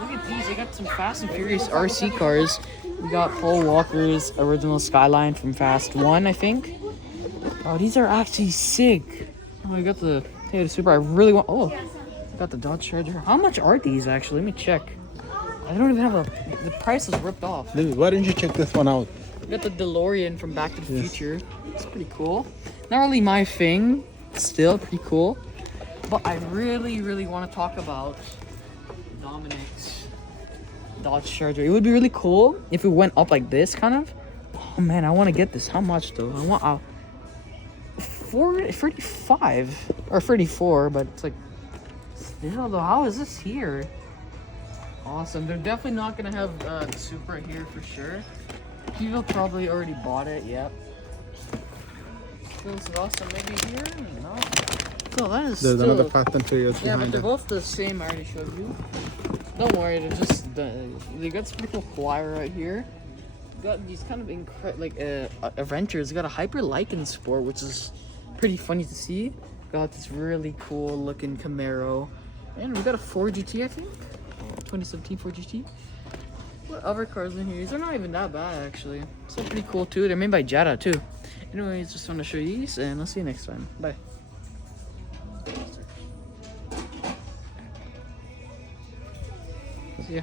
Look at these, they got some Fast and Furious RC cars. We got Paul Walker's original Skyline from Fast 1, I think. Oh, these are actually sick. Oh, I got the Toyota Supra. I really want. Oh, I got the Dodge Charger. How much are these actually? Let me check. I don't even have a. The price is ripped off. Why don't you check this one out? We got the DeLorean from Back to the Future. It's pretty cool. Not really my thing. Still pretty cool. But I really, really want to talk about Dominic's Dodge Charger. It would be really cool if it went up like this, kind of. Oh man, I want to get this. How much though? I want 35 or 34, but it's like still though. How is this here? Awesome. They're definitely not gonna have the Supra here for sure. People probably already bought it. Yep. This is awesome. Maybe here? No. So that is There's still another Fast and Furious yeah, but behind they're it. both the same. I already showed you. Don't worry. They're just they got some pretty cool flyer right here. Got these kind of adventures. Got a Hyper Lycan Sport, which is pretty funny to see. Got this really cool looking Camaro, and we got a 4GT, I think, 2017 4GT. What other cars in here? These are not even that bad actually. Still pretty cool too. They're made by Jetta too. Anyways, just want to show you these, and I'll see you next time. Bye. See ya.